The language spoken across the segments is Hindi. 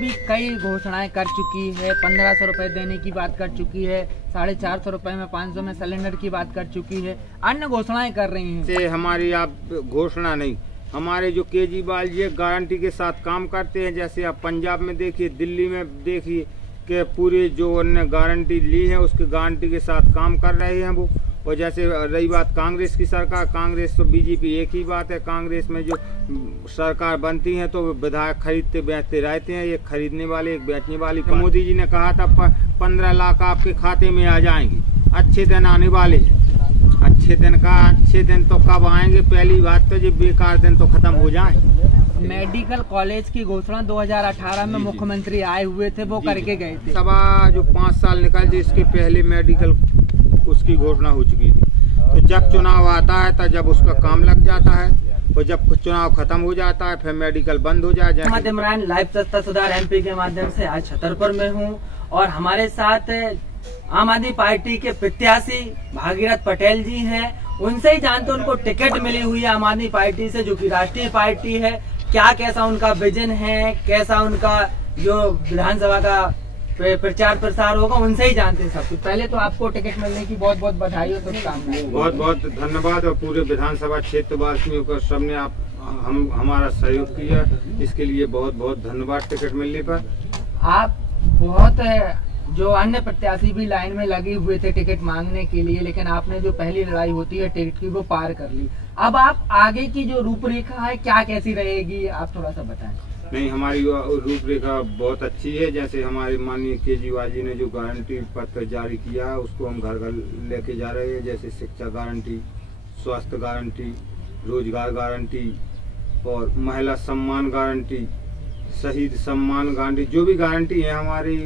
भी कई घोषणाएं कर चुकी है। 1500 रुपए देने की बात कर चुकी है, 450 रुपए में 500 में सिलेंडर की बात कर चुकी है, अन्य घोषणाएं कर रही हैं। से हमारी आप घोषणा नहीं, हमारे जो केजरीवाल जी गारंटी के साथ काम करते हैं। जैसे आप पंजाब में देखिए, दिल्ली में देखिए कि पूरी जो उन्होंने गारंटी ली है उसकी गारंटी के साथ काम कर रहे हैं वो। और जैसे रही बात कांग्रेस की सरकार, कांग्रेस तो बीजेपी एक ही बात है। कांग्रेस में जो सरकार बनती है तो विधायक खरीदते बेचते रहते हैं, एक खरीदने वाले एक बेचने वाली। मोदी जी ने कहा था 15 लाख आपके खाते में आ जाएंगे, अच्छे दिन आने वाले हैं। अच्छे दिन तो कब आएंगे? पहली बात तो जो बेकार दिन तो खत्म हो जाए। मेडिकल कॉलेज की घोषणा 2018 में मुख्यमंत्री आए हुए थे, वो करके गए थे। सभा जो 5 साल निकल जाए इसके पहले मेडिकल उसकी घोषणा हो चुकी थी। तो जब चुनाव आता है तब जब उसका काम लग जाता है और जब चुनाव खत्म हो जाता है फिर मेडिकल बंद हो जाए। इमरान लाइव सत्ता सुधार एमपी के माध्यम से आज छतरपुर में हूँ और हमारे साथ आम आदमी पार्टी के प्रत्याशी भागीरथ पटेल जी हैं। उनसे ही जानते उनको टिकट मिली हुई है आम आदमी पार्टी से, जो कि राष्ट्रीय पार्टी है। क्या कैसा उनका विजन है, कैसा उनका जो विधानसभा का प्रचार प्रसार होगा, उनसे ही जानते हैं सब कुछ। पहले तो आपको टिकट मिलने की बहुत बहुत बधाई हो। बहुत बहुत धन्यवाद और पूरे विधानसभा क्षेत्र वासियों का सबने आप हमारा सहयोग किया, इसके लिए बहुत बहुत धन्यवाद। टिकट मिलने पर आप बहुत जो अन्य प्रत्याशी भी लाइन में लगे हुए थे टिकट मांगने के लिए, लेकिन आपने जो पहली लड़ाई होती है टिकट की वो पार कर ली। अब आप आगे की जो रूपरेखा है क्या कैसी रहेगी, आप थोड़ा सा बताएं। नहीं, हमारी रूपरेखा बहुत अच्छी है। जैसे हमारे माननीय केजरीवाल जी ने जो गारंटी पत्र जारी किया है उसको हम घर घर लेके जा रहे हैं। जैसे शिक्षा गारंटी, स्वास्थ्य गारंटी, रोजगार गारंटी और महिला सम्मान गारंटी, शहीद सम्मान गारंटी, जो भी गारंटी है हमारी,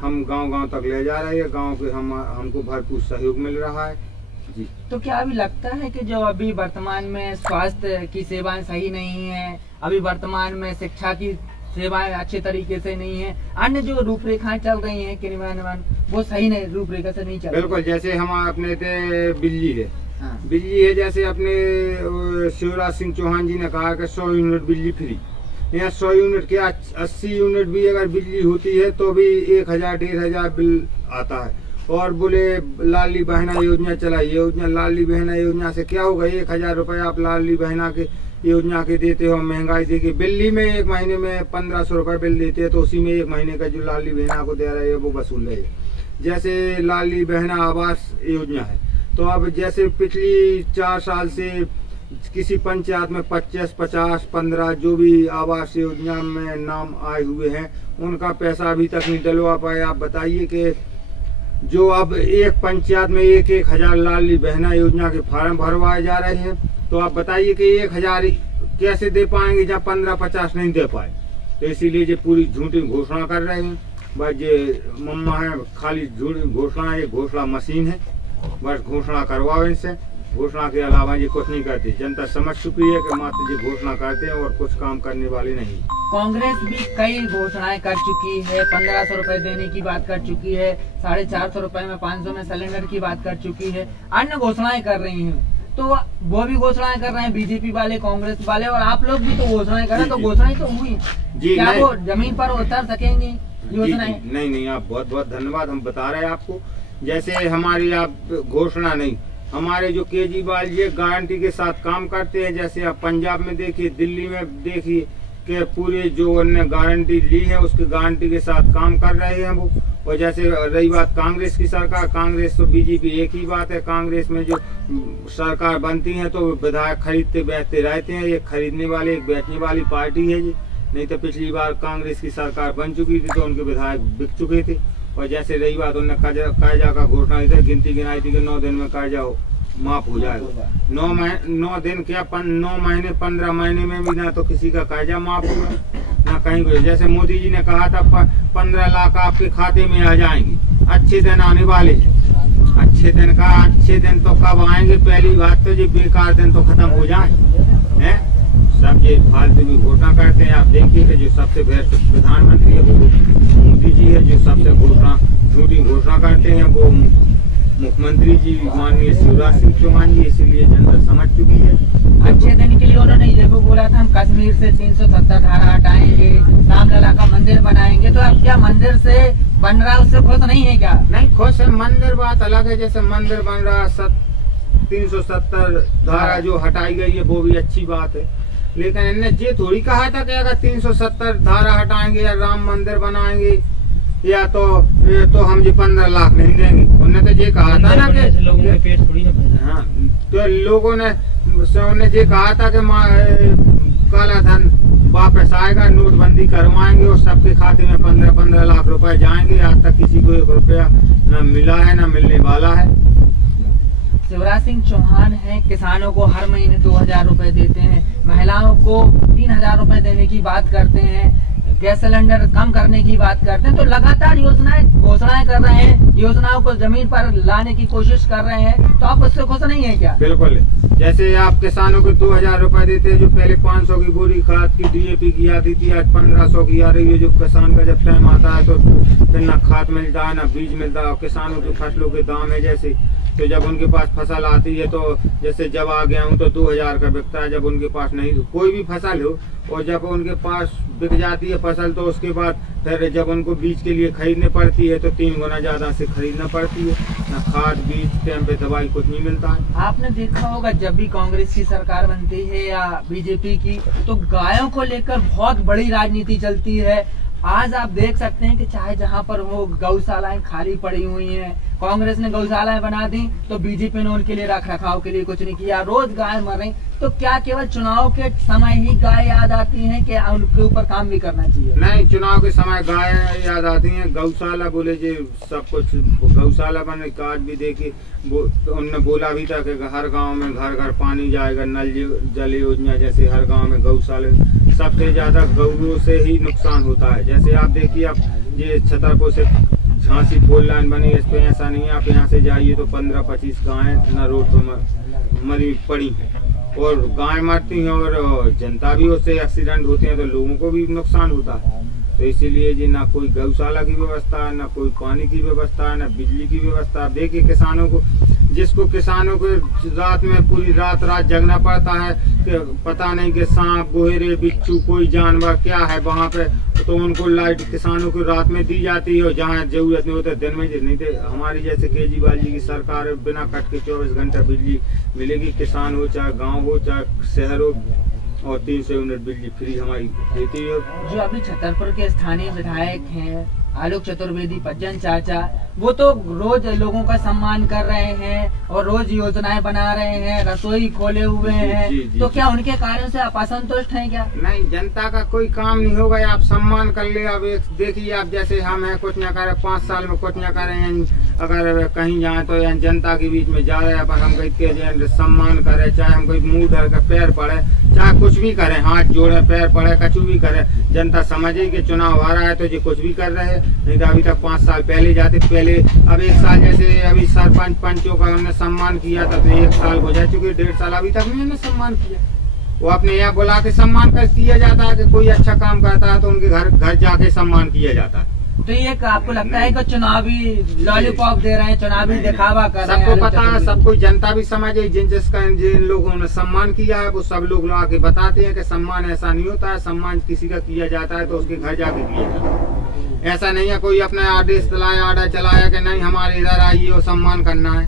हम गांव-गांव तक ले जा रहे हैं। गांव के हमको भरपूर सहयोग मिल रहा है जी। तो क्या अभी लगता है कि जो अभी वर्तमान में स्वास्थ्य की सेवाएं सही नहीं है, अभी वर्तमान में शिक्षा की सेवाएं अच्छे तरीके से नहीं है, अन्य जो रूपरेखाएं चल रही हैं क्रियान्वयन वो सही नहीं, रूपरेखा से नहीं चल रही? बिल्कुल, जैसे हम अपने बिजली है, हाँ। बिजली है, जैसे अपने शिवराज सिंह चौहान जी ने कहा कि 100 यूनिट बिजली फ्री। यहाँ 100 यूनिट के 80 यूनिट भी अगर बिजली होती है तो भी 1000 1500 बिल आता है। और बोले लाडली बहना योजना चलाई, योजना लाडली बहना योजना से क्या होगा? 1000 रुपये आप लाडली बहना के योजना के देते हो, महंगाई देखिए। दिल्ली में एक महीने में 1500 रुपये बिल देते हैं, तो उसी में एक महीने का जो लाडली बहना को दे रहे हैं वो वसूल रहे हैं। जैसे लाडली बहना आवास योजना है, तो अब जैसे पिछली 4 साल से किसी पंचायत में 25, 50, 15 जो भी आवास योजना में नाम आए हुए हैं उनका पैसा अभी तक नहीं डलवा पाए। आप बताइए कि जो अब एक पंचायत में 1,000 लाडली बहना योजना के फार्म भरवाए जा रहे हैं, तो आप बताइए कि 1000 कैसे दे पाएंगे जब 15-50 नहीं दे पाए। तो इसीलिए ये पूरी झूठी घोषणा कर रहे हैं। बस ये मम्मा है, खाली झूठी घोषणा, ये घोषणा मशीन है, बस घोषणा करवाओ इनसे। घोषणा के अलावा ये कुछ नहीं करती। जनता समझ चुकी है कि मात्र ये घोषणा करते हैं और कुछ काम करने वाले नहीं। कांग्रेस भी कई घोषणाएं कर चुकी है, 1500 रुपए देने की बात कर चुकी है, 450 रुपए में 500 में सिलेंडर की बात कर चुकी है, अन्य घोषणाएं कर रही हैं। तो वो भी घोषणाएं कर रहे हैं बीजेपी वाले, कांग्रेस वाले, और आप लोग भी तो घोषणाएं कर रहे हैं। तो घोषणाएं तो हुई, क्या वो जमीन पर उतर सकेंगी योजनाएं? नहीं, आप बहुत बहुत धन्यवाद। हम बता रहे हैं आपको, जैसे हमारी आप घोषणा नहीं, हमारे जो केजरीवाल जी गारंटी के साथ काम करते हैं। जैसे आप पंजाब में देखिए, दिल्ली में देखिए कि पूरे जो उन्होंने गारंटी ली है उसकी गारंटी के साथ काम कर रहे हैं वो। और जैसे रही बात कांग्रेस की सरकार, कांग्रेस तो बीजेपी एक ही बात है। कांग्रेस में जो सरकार बनती है तो विधायक खरीदते बेचते रहते हैं, एक खरीदने वाले एक बेचने वाली पार्टी है जी। नहीं तो पिछली बार कांग्रेस की सरकार बन चुकी थी तो उनके विधायक बिक चुके थे। और जैसे रही बात, उन्होंने कर्जा का घोषणा इधर गिनती गिनाई थी कि 9 दिन में कर्जा माफ हो जाएगा। 9 दिन क्या 9 महीने 15 महीने में भी ना तो किसी का कर्जा माफ हुआ ना कहीं को। जैसे मोदी जी ने कहा था 15 लाख आपके खाते में आ जाएंगे, अच्छे दिन आने वाले हैं। अच्छे दिन तो कब आएंगे? पहली बात तो ये बेकार दिन तो खत्म हो जाए हैं। सब ये फालतू की घोषणा करते हैं। आप देखिए कि जो सबसे बेस्ट प्रधानमंत्री है वो मोदी जी है, जो सबसे झूठी घोषणा करते हैं वो मुख्यमंत्री जी माननीय शिवराज सिंह चौहान जी। इसीलिए जनता समझ चुकी है। अच्छे दिन के लिए उन्होंने ये भी बोला था हम कश्मीर से 370 धारा हटाएंगे, रामलला का मंदिर मंदिर बनाएंगे, तो आप क्या मंदिर से बन रहा है उससे खुश नहीं है क्या? नहीं खुश है, मंदिर बात अलग है। जैसे मंदिर बन रहा 370 धारा जो हटाई गई है वो भी अच्छी बात है, लेकिन इनने ये थोड़ी कहा था कि अगर 370 धारा हटाएंगे या राम मंदिर बनाएंगे या तो हम जी 15 लाख नहीं देंगे। उन्होंने तो ये कहा था ना कि लोगों के पेट थोड़ी ना भर हाँ, तो लोगों ने ये कहा था कि काला धन वापस आएगा, नोटबंदी करवाएंगे और सबके खाते में 15-15 लाख रुपए जाएंगे। आज तक किसी को 1 रुपया न मिला है न मिलने वाला है। शिवराज सिंह चौहान हैं, किसानों को हर महीने 2000 रुपए देते हैं, महिलाओं को 3000 रुपए देने की बात करते हैं, गैस सिलेंडर कम करने की बात करते हैं। तो लगातार घोषणाएं कर रहे हैं, योजनाओं को जमीन पर लाने की कोशिश कर रहे हैं, तो आप उससे खुश नहीं है क्या? बिल्कुल। जैसे आप किसानों को 2000 रुपए देते हैं, जो पहले 500 की बोरी खाद की DAP की आती थी, आज 1500 की आ रही है। जो किसान का जब टाइम आता है तो फिर ना खाद मिलता है ना बीज मिलता है। किसानों की फसलों के दाम है जैसे, तो जब उनके पास फसल आती है तो जैसे जब आ गया हूँ तो 2000 का बिकता है। जब उनके पास नहीं, कोई भी फसल हो, और जब उनके पास बिक जाती है फसल तो उसके बाद फिर जब उनको बीज के लिए खरीदने पड़ती है तो 3 गुना ज्यादा से खरीदना पड़ती है। ना खाद बीज टाइम पे दवाई कुछ नहीं मिलता है। आपने देखा होगा जब भी कांग्रेस की सरकार बनती है या बीजेपी की, तो गायों को लेकर बहुत बड़ी राजनीति चलती है। आज आप देख सकते हैं कि चाहे जहां पर हो गौशालाएं खाली पड़ी हुई हैं, कांग्रेस ने गौशालाएं बना दी तो बीजेपी ने उनके लिए रख रखाव के लिए कुछ नहीं किया, रोज गाय मर रही। तो क्या केवल चुनाव के समय ही गाय याद आती हैं कि उनके ऊपर काम भी करना चाहिए? नहीं, चुनाव के समय गाय याद आती हैं। गौशाला बोले जी सब कुछ गौशाला बने, आज भी देखिए उनने बोला भी था कि हर गांव में घर घर पानी जाएगा, नल जल योजना जैसे हर गांव में गौशाला। सबसे ज्यादा गौओं से ही नुकसान होता है। जैसे आप देखिए, अब ये छतरपुर से झांसी 4 लाइन बनी, इस पे ऐसा नहीं है। आप यहाँ से जाइए तो 15-25 गायें न रोड पर मरी पड़ी हैं, और गाय मरती हैं और जनता भी उससे एक्सीडेंट होते हैं तो लोगों को भी नुकसान होता है। तो इसीलिए जी ना कोई गौशाला की व्यवस्था है, ना कोई पानी की व्यवस्था है, ना बिजली की व्यवस्था। देखिए किसानों को रात में पूरी रात जगना पड़ता है कि पता नहीं कि सांप गोहेरे बिच्छू कोई जानवर क्या है वहाँ पे, तो उनको लाइट किसानों को रात में दी जाती है, और जहाँ जरूरत नहीं होता दिन में नहीं थे। हमारी जैसे केजरीवाल जी की सरकार बिना कट के 24 घंटा बिजली मिलेगी। किसान हो चाहे गाँव हो चाहे शहर हो, और 300 यूनिट बिजली फ्री हमारी देती है। जो अभी छतरपुर के स्थानीय विधायक हैं आलोक चतुर्वेदी पज्जन चाचा, वो तो रोज लोगों का सम्मान कर रहे हैं और रोज योजनाएं बना रहे हैं, रसोई खोले हुए हैं। जी, तो क्या उनके कार्यों से आप असंतुष्ट हैं क्या? नहीं, जनता का कोई काम नहीं होगा, आप सम्मान कर ले। अब देखिए आप जैसे हम हैं, कुछ न करें 5 साल में कुछ न करें, अगर कहीं जाए तो जनता के बीच में जा रहे हैं, अपन हम कहीं सम्मान करें, चाहे हम कोई मुंह धर के पैर पड़े, चाहे कुछ भी करें, हाथ जोड़े पैर पड़े, कुछ भी करें, जनता समझे कि चुनाव आ रहा है तो ये कुछ भी कर रहे हैं। नहीं तो अभी तक 5 साल पहले जाते, पहले अब 1 साल जैसे अभी सरपंच पंचों का उन्होंने सम्मान किया था, तो 1 साल हो जा चुके, 1.5 साल अभी तक नहीं सम्मान किया। वो अपने यहाँ बुला के सम्मान कर किया जाता है कि कोई अच्छा काम करता है तो उनके घर जाके सम्मान किया जाता है। तो ये आपको लगता है कि चुनावी लॉलीपॉप दे रहे हैं, चुनावी दिखावा कर रहे हैं? सबको पता है, सबको जिनता भी समझे, जिन लोगों ने सम्मान किया है वो सब लोग आके बताते हैं कि सम्मान ऐसा नहीं होता है। सम्मान किसी का किया जाता है तो उसके घर जाके किया जाता है। ऐसा नहीं है कोई अपने आदेश आर्डर चलाया कि नहीं हमारे इधर आइए और सम्मान करना है,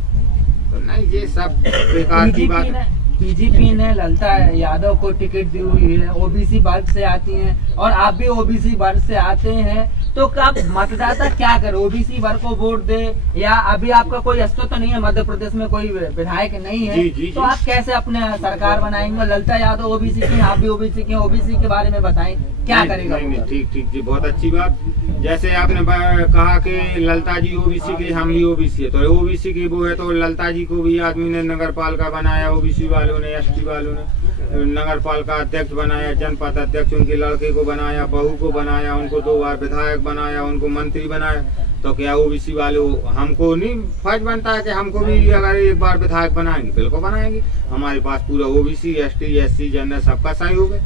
तो नहीं, ये सब बेकार की बात है। बीजेपी ने ललिता यादव को टिकट दी हुई है, ओबीसी वर्ग से आती हैं और आप भी ओबीसी वर्ग से आते हैं, तो आप मतदाता क्या करे, ओबीसी वर्ग को वोट दे, या अभी आपका कोई अस्तित्व तो नहीं है, मध्य प्रदेश में कोई विधायक नहीं है, तो आप कैसे अपने सरकार बनाएंगे? ललिता यादव ओबीसी की, आप भी ओबीसी की, ओबीसी के बारे में बताएं क्या करेगा? नहीं, ठीक जी, बहुत अच्छी बात। जैसे आपने कहा कि ललिता जी ओबीसी की, हम भी ओबीसी है, तो ओबीसी की वो है तो ललिता जी को भी आदमी ने नगर पालिका बनाया, ओबीसी वालों ने, एसटी वालों ने नगर पालिका अध्यक्ष बनाया, जनपद अध्यक्ष, उनके लड़के को बनाया, बहू को बनाया, उनको 2 बार विधायक बनाया, उनको मंत्री बनाया। तो क्या ओबीसी वालों हमको नहीं फर्ज बनता है कि हमको भी अगर 1 बार विधायक बनाएंगे? बिल्कुल बनाएंगे। हमारे पास पूरा ओबीसी, एसटी, एससी, जनरल सबका सहयोग है,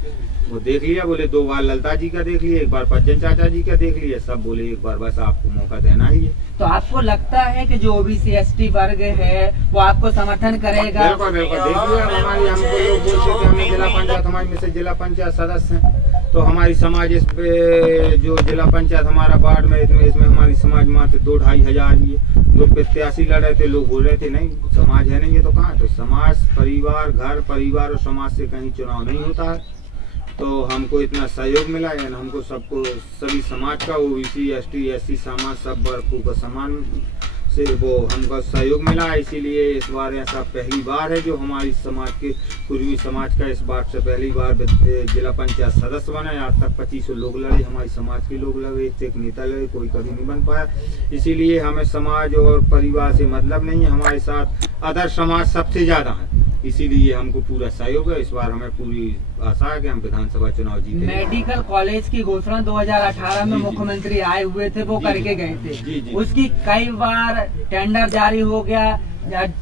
वो देख लिया, बोले 2 बार ललता जी का देख लिया, 1 बार पज्जन चाचा जी का देख लिया, सब बोले 1 बार बस आपको मौका देना ही है। तो आपको लगता है कि जो ओबीसी एसटी वर्ग है वो आपको समर्थन करेगा? बिल्कुल बिल्कुल, देखिए हमारी, हमको लोग बोलते थे हमें जिला पंचायत, हमारे में से जिला पंचायत सदस्य हैं, तो हमारी समाज इस पे जो जिला पंचायत हमारा वार्ड में, इसमें हमारी समाज मात्र 2-2.5 हजार ही है। लोग प्रत्याशी लड़ रहे थे, लोग बोल रहे थे नहीं समाज है नहीं है, तो कहाँ, तो समाज, परिवार, घर परिवार और समाज से कहीं चुनाव नहीं होता है। तो हमको इतना सहयोग मिला है, हमको सबको, सभी समाज का, ओबीसी एसटी एससी समाज सब वर्गों का समान से वो हमको सहयोग मिला है। इसीलिए इस बार ऐसा पहली बार है जो हमारी समाज के, कुर्मी समाज का इस बार से पहली बार जिला पंचायत सदस्य बना है। आज तक 2500 लोग लड़े, हमारी समाज के लोग लड़े, एक नेता लड़े, कोई कभी नहीं बन पाया। इसीलिए हमें समाज और परिवार से मतलब नहीं है, हमारे साथ अदर समाज सबसे ज्यादा है, इसीलिए हमको पूरा सहयोग है। इस बार हमें पूरी आशा है कि हम विधानसभा चुनाव जीतेंगे। मेडिकल कॉलेज की घोषणा 2018 में मुख्यमंत्री आए हुए थे, वो करके गए थे। उसकी कई बार टेंडर जारी हो गया,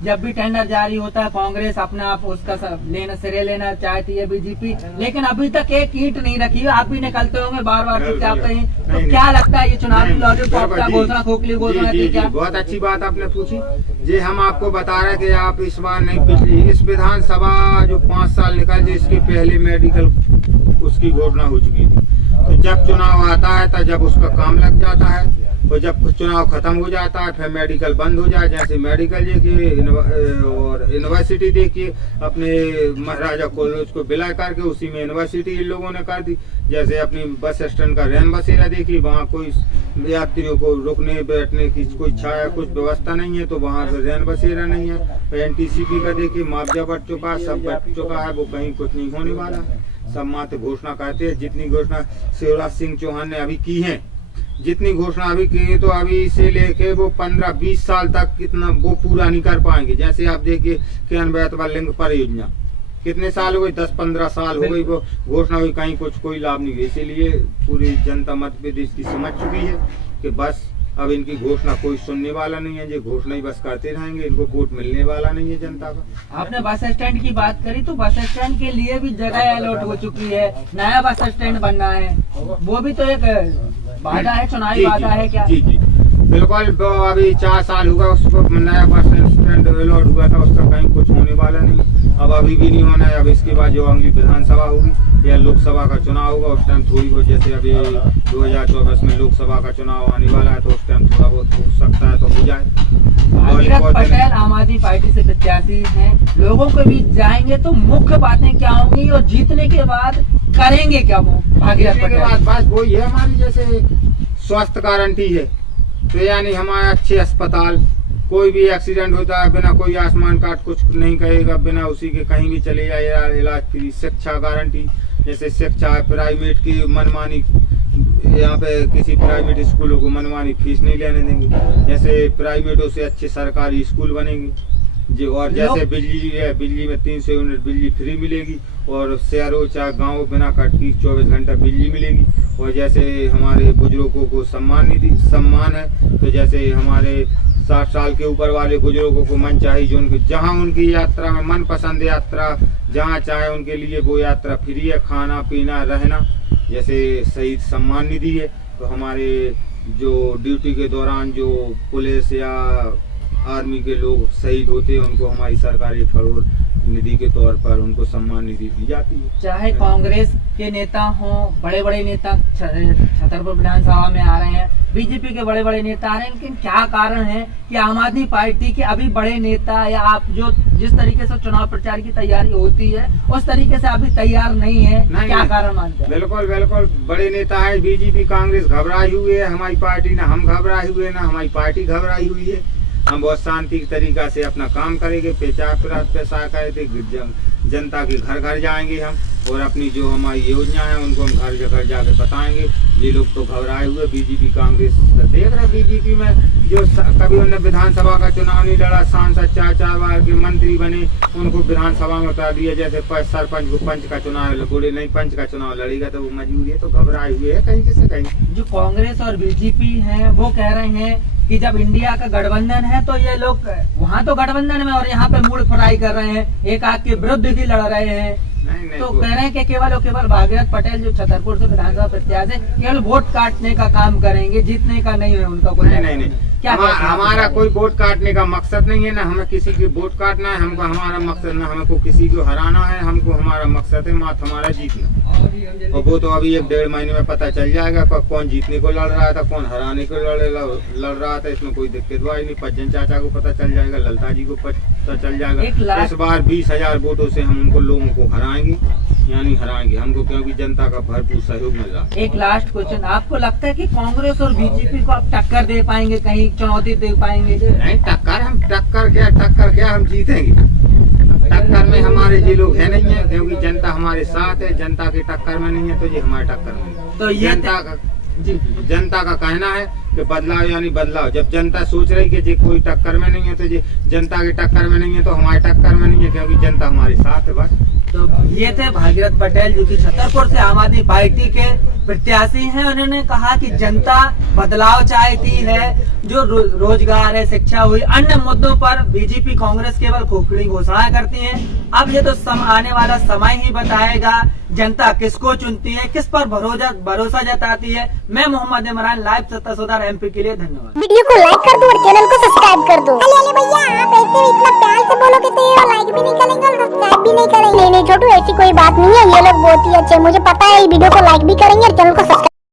जब भी टेंडर जारी होता है कांग्रेस अपने आप उसका श्रेय लेना चाहती है, बीजेपी, लेकिन अभी तक एक ईंट नहीं रखी है। आप भी निकलते होंगे बार बार चुपचाप कहीं, तो क्या लगता है ये चुनावी लॉलीपॉप का घोषणा, खोखली घोषणा थी क्या? बहुत अच्छी बात आपने पूछी जी। हम आपको बता रहे कि आप इस बार नहीं, पिछली इस विधानसभा जो 5 साल निकल जाए, इसके पहले मेडिकल उसकी घोषणा हो चुकी थी। तो जब चुनाव आता है तो जब उसका काम लग जाता है, और जब चुनाव खत्म हो जाता है फिर मेडिकल बंद हो जाए। जैसे मेडिकल देखिए और यूनिवर्सिटी देखिए, अपने महाराजा कॉलेज को विलय करके उसी में यूनिवर्सिटी इन लोगों ने कर दी। जैसे अपनी बस स्टैंड का रैन बसेरा देखिए, वहाँ कोई यात्रियों को रुकने बैठने की कोई छाया कुछ व्यवस्था नहीं है, तो वहाँ पे रैन बसेरा नहीं है। NTCP का देखिए मुआवजा बढ़ चुका है, सब बढ़ चुका है, वो कहीं कुछ नहीं होने वाला है। सब मात्र घोषणा करते हैं, जितनी घोषणा शिवराज सिंह चौहान ने अभी की है, जितनी घोषणा अभी की है, तो अभी से लेके वो 15-20 साल तक कितना वो पूरा नहीं कर पाएंगे। जैसे आप देखिए क्रियान्वयन लिंग परियोजना कितने साल हो गए, 10-15 साल हो गई, वो घोषणा हुई, कहीं कुछ कोई लाभ नहीं हुआ। इसीलिए पूरी जनता मध्य प्रदेश की समझ चुकी है कि बस अब इनकी घोषणा कोई सुनने वाला नहीं है, ये घोषणा ही बस करते रहेंगे, इनको वोट मिलने वाला नहीं है जनता का। आपने बस स्टैंड की बात करी, तो बस स्टैंड के लिए भी जगह अलॉट हो चुकी है, नया बस स्टैंड बनना है, वो भी तो एक वादा है, चुनावी वादा है क्या? जी जी बिल्कुल। अभी 4 साल हुआ उसको नया बस स्टैंड अलॉट हुआ था, उसका कहीं कुछ होने वाला नहीं, अब अभी भी नहीं होना है। अब इसके बाद जो अगली विधानसभा होगी या लोकसभा का चुनाव होगा, उस टाइम थोड़ी बहुत, जैसे अभी 2024 में लोकसभा का चुनाव आने वाला है, तो उस टाइम थोड़ा बहुत हो सकता है तो हो जाए। भागीरथ पटेल आम आदमी पार्टी से प्रत्याशी हैं, लोगों के बीच जाएंगे तो मुख्य बातें क्या होंगी, और जीतने के बाद करेंगे क्या वो भागीरथ पटेल? के बाद बस वही है हमारी, जैसे स्वास्थ्य गारंटी है, तो यानी हमारे अच्छे अस्पताल, कोई भी एक्सीडेंट होता है बिना कोई आयुष्मान कार्ड कुछ नहीं कहेगा, बिना उसी के कहीं भी चले जाए इलाज फ्री। शिक्षा गारंटी, जैसे शिक्षा प्राइवेट की मनमानी, यहाँ पे किसी प्राइवेट स्कूलों को मनमानी फीस नहीं लेने देंगे, जैसे प्राइवेटों से अच्छे सरकारी स्कूल बनेंगे जी। और जैसे बिजली है, बिजली में 300 यूनिट बिजली फ्री मिलेगी, और शहरों चाहे गाँव बिना कट की 24 घंटा बिजली मिलेगी। और जैसे हमारे बुजुर्गों को सम्मान है, तो जैसे हमारे 60 साल के ऊपर वाले बुजुर्गों को मन चाहिए, जो उनकी जहाँ उनकी यात्रा में मनपसंद यात्रा जहाँ चाहे उनके लिए वो यात्रा फ्री है, खाना पीना रहना। जैसे शहीद सम्मान निधि है, तो हमारे जो ड्यूटी के दौरान जो पुलिस या आर्मी के लोग शहीद होते हैं, उनको हमारी सरकार 1 करोड़ निधि के तौर पर उनको सम्मान निधि दी जाती है। चाहे कांग्रेस के नेता हों, बड़े बड़े नेता छतरपुर विधानसभा में आ रहे हैं, बीजेपी के बड़े बड़े नेता आ रहे हैं, लेकिन क्या कारण है कि आम आदमी पार्टी के अभी बड़े नेता, या आप जो जिस तरीके से चुनाव प्रचार की तैयारी होती है उस तरीके से अभी तैयार नहीं है? क्या कारण मानते हैं? बिल्कुल बिल्कुल, बड़े नेता है, बीजेपी कांग्रेस घबराई हुई है, हमारी पार्टी ना हम घबराए हुए ना हमारी पार्टी घबराई हुई है। हम बहुत शांति के तरीका से अपना काम करेंगे, पैसा करके जनता के घर घर जाएंगे हम, और अपनी जो हमारी योजना है उनको हम घर जाके बताएंगे। ये लोग तो घबराए हुए, बीजेपी कांग्रेस देख रहे, बीजेपी में जो कभी उन्होंने विधानसभा का चुनाव नहीं लड़ा, सांसद 4 बार के मंत्री बने, उनको विधानसभा में उतार दिया। जैसे सरपंच को पंच का चुनाव बोले नहीं, पंच का चुनाव लड़ेगा तो वो मजबूरी है, तो घबराए हुए है कहीं से कहीं। जो कांग्रेस और बीजेपी है वो कह रहे हैं कि जब इंडिया का गठबंधन है तो ये लोग वहाँ तो गठबंधन में और यहाँ पे मूड फ्राई कर रहे हैं, एक आग के विरुद्ध भी लड़ रहे हैं। तो कह रहे हैं कि केवल और केवल भागीरथ पटेल जो छतरपुर से विधानसभा प्रत्याशी केवल वोट काटने का काम करेंगे, जीतने का नहीं है उनका कोई। नहीं क्या हमारा कोई वोट काटने का मकसद नहीं है, ना हमें किसी की वोट काटना है। हमको हमारा मकसद ना हमको किसी को हराना है, हमको हमारा मकसद है मात्र हमारा जीतना। और वो तो अभी 1-1.5 महीने में पता चल जाएगा कौन जीतने को लड़ रहा था, कौन हराने को लड़ रहा था। इसमें कोई दिक्कत हुआ नहीं। पज्जन चाचा को पता चल जाएगा, ललता जी को पता चल जाएगा। इस बार 20,000 वोटों से हम उनको लोगों को हराएंगे, यानी हराएंगे हमको, क्योंकि जनता का भरपूर सहयोग मिल रहा है। एक लास्ट क्वेश्चन, आपको लगता है कि कांग्रेस और बीजेपी को आप टक्कर दे पाएंगे, कहीं चुनौती दे पाएंगे? नहीं, टक्कर क्या हम जीतेंगे। टक्कर में हमारे ये लोग है नहीं है, क्योंकि जनता हमारे साथ है। जनता की टक्कर में नहीं है तो ये हमारे टक्कर में। तो ये जनता का कहना है कि बदलाव यानी बदलाव। जब जनता सोच रही कि जी कोई टक्कर में नहीं है, तो ये जनता की टक्कर में नहीं है तो हमारे टक्कर में नहीं है, क्योंकि जनता हमारे साथ है बस। तो ये थे भागीरथ पटेल जो कि छतरपुर से आम आदमी पार्टी के प्रत्याशी हैं। उन्होंने कहा कि जनता बदलाव चाहती है, जो रोजगार है, शिक्षा हुई, अन्य मुद्दों पर बीजेपी कांग्रेस केवल खोखली घोषणा करती है। अब ये तो आने वाला समय ही बताएगा जनता किसको चुनती है, किस पर भरोसा जताती है। मैं मोहम्मद इमरान, लाइव सत्ता सुधार MP के लिए धन्यवाद। वीडियो को लाइक कर दो और चैनल को सब्सक्राइब कर दो। अरे भैया, आप ऐसे इतना प्यार से बोलोगे तो ये लाइक भी नहीं करेंगे और सब्सक्राइब भी नहीं करेंगे। नहीं छोटू, ऐसी कोई बात नहीं है, ये लोग बहुत ही अच्छे, मुझे पता है। वीडियो को लाइक भी करेंगे और चैनल को सब्सक्राइब